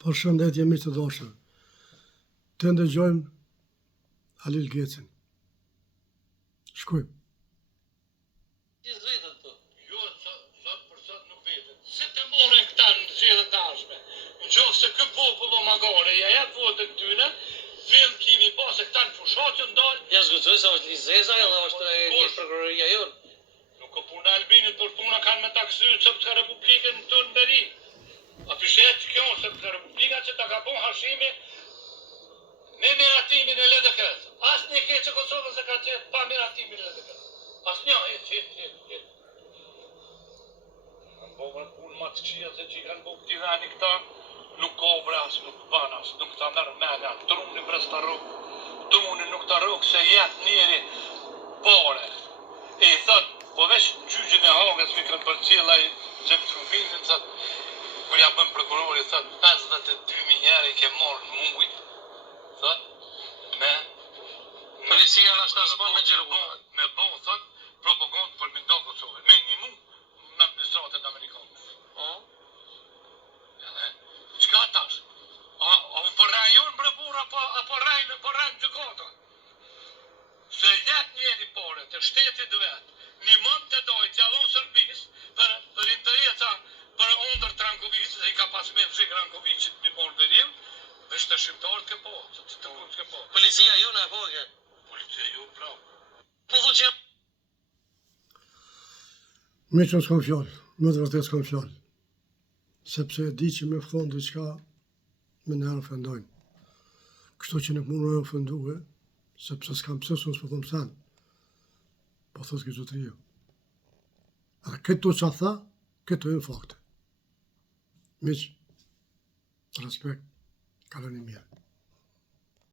Përshëndetje miq të dashur. Të ndëgjojmë Halil Gecin. Shkojmë. Jo, sot për sot nuk vetën. Si të morën këta në zgjedhjet e ardhshme? Nëse ky popull o magare, ja jep votën tyne, film kimi pas se këta në fushat që ndalë. Ja zgudzoj se është Lizeza edhe është një prokuroria jonë. Nuk ka puna Albinit, por puna kanë me taksy Srpska Republikën në tërë ndëri. A pyshet kjo është Srpska Republika që ta ka bon Hashimi me miratimin e LDK-s. Asë një keqë Kosovën se ka qenë pa miratimin e LDK-s. Asë një, hiç. Kanë bovën punë ma të qia se që i kanë bo këti veni këta, nuk ka obras, nuk banas, nuk ta mërë mega, trunin brez të rogë, trunin nuk të rogë se jetë njeri pare. E i thot, po veç gjyqin e hangës mi kanë përcjela i gjep të rufinë, thot, kur ja bën prokurori, thot, 52.000 njerë i ke morë në mujt, thot, me... Policia në ashtë në zbon me gjiru. Me bo, thot, propagandë për me ndonë Kosovë, me një mu në administratën amerikanë. Qka tash? A u për rajon brëbur, apo rajnë të kata? Se jetë njeri pare të shtetit vetë, një mund të dojtë që avon Sërbis për interesa për ondër Trankovicit, i ka pas me fshik Trankovicit mi morë dërim, veç të shqiptarët ke po, të kurët ke po. Policia ju në po ke? Policia ju, bravo. Po thu që... Me që s'kom fjallë, me të vërtet s'kom fjallë, sepse e di që me fëndë diçka me nërë ofendojnë. Kështu që nuk mund me ofenduhe, sepse s'kam pëse s'u s'po thëmë sen, po thës këtë të rio. A këtu që a tha, këtu e në fakte. Miq, respekt, kaloni mirë.